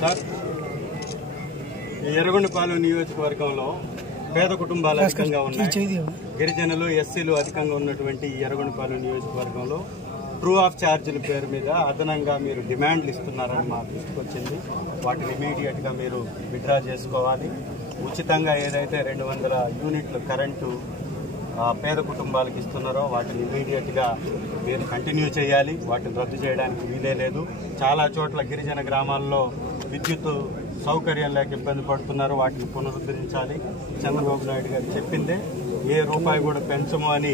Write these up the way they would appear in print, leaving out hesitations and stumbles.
Sir, Yerragondapalem నియోజకవర్గంలో పేద కుటుంబాలు అధికంగా ఉన్నాయి. గిరిజనులు, ఎస్సీలు అధికంగా ఉన్నటువంటి ఈ ఎర్రగొండపాలెం నియోజకవర్గంలో ట్రూ ఆఫ్ ఛార్జీల పేరు మీద అదనంగా మీరు డిమాండ్లు ఇస్తున్నారని మా దృష్టికి వచ్చింది. వాటిని ఇమీడియట్గా మీరు విత్డ్రా చేసుకోవాలి. ఉచితంగా ఏదైతే 200 యూనిట్లు కరెంటు పేద కుటుంబాలకు ఇస్తున్నారో వాటిని ఇమీడియట్గా మీరు కంటిన్యూ చేయాలి. వాటిని రద్దు చేయడానికి వీలే లేదు. చాలా చోట్ల గిరిజన గ్రామాల్లో విద్యుత్ సౌకర్యం లేక ఇబ్బంది పడుతున్నారు. వాటిని పునరుద్ధరించాలి. చంద్రబాబు నాయుడు గారు చెప్పిందే, ఏ రూపాయి కూడా పెంచము అని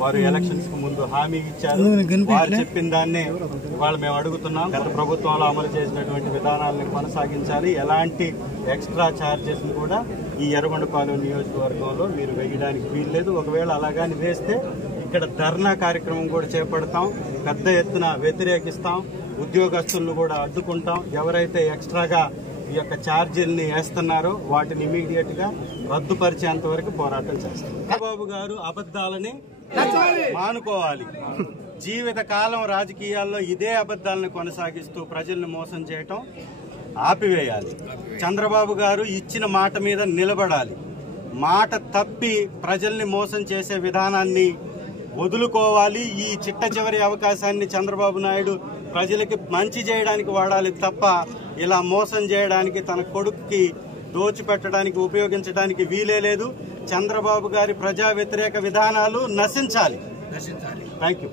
వారు ఎలక్షన్స్ కు ముందు హామీ ఇచ్చారు. వారు చెప్పిన దాన్ని ఇవాళ మేము అడుగుతున్నాం. గత ప్రభుత్వంలో అమలు చేసినటువంటి విధానాలను కొనసాగించాలి. ఎలాంటి ఎక్స్ట్రా ఛార్జెస్ కూడా ఈ ఎర్రగొండపాలెం నియోజకవర్గంలో మీరు వేయడానికి వీల్లేదు. ఒకవేళ అలాగాని వేస్తే ఇక్కడ ధర్నా కార్యక్రమం కూడా చేపడతాం. పెద్ద ఎత్తున వ్యతిరేకిస్తాం. ఉద్యోగస్తులను కూడా అడ్డుకుంటాం. ఎవరైతే ఎక్స్ట్రాగా ఈ యొక్క ఛార్జీల్ని వేస్తున్నారో వాటిని ఇమీడియట్ గా రద్దుపరిచేంత వరకు పోరాటం చేస్తాం. చంద్రబాబు గారు అబద్దాలని మానుకోవాలి. జీవిత కాలం రాజకీయాల్లో ఇదే అబద్దాలను కొనసాగిస్తూ ప్రజల్ని మోసం చేయటం ఆపివేయాలి. చంద్రబాబు గారు ఇచ్చిన మాట మీద నిలబడాలి. మాట తప్పి ప్రజల్ని మోసం చేసే విధానాన్ని వదులుకోవాలి. ఈ చిట్ట చివరి అవకాశాన్ని చంద్రబాబు నాయుడు ప్రజలకి మంచి చేయడానికి వాడాలి తప్ప ఇలా మోసం చేయడానికి, తన కొడుకుకి దోచిపెట్టడానికి ఉపయోగించడానికి వీలే లేదు. చంద్రబాబు గారి ప్రజా వ్యతిరేక విధానాలు నశించాలి. Thank you.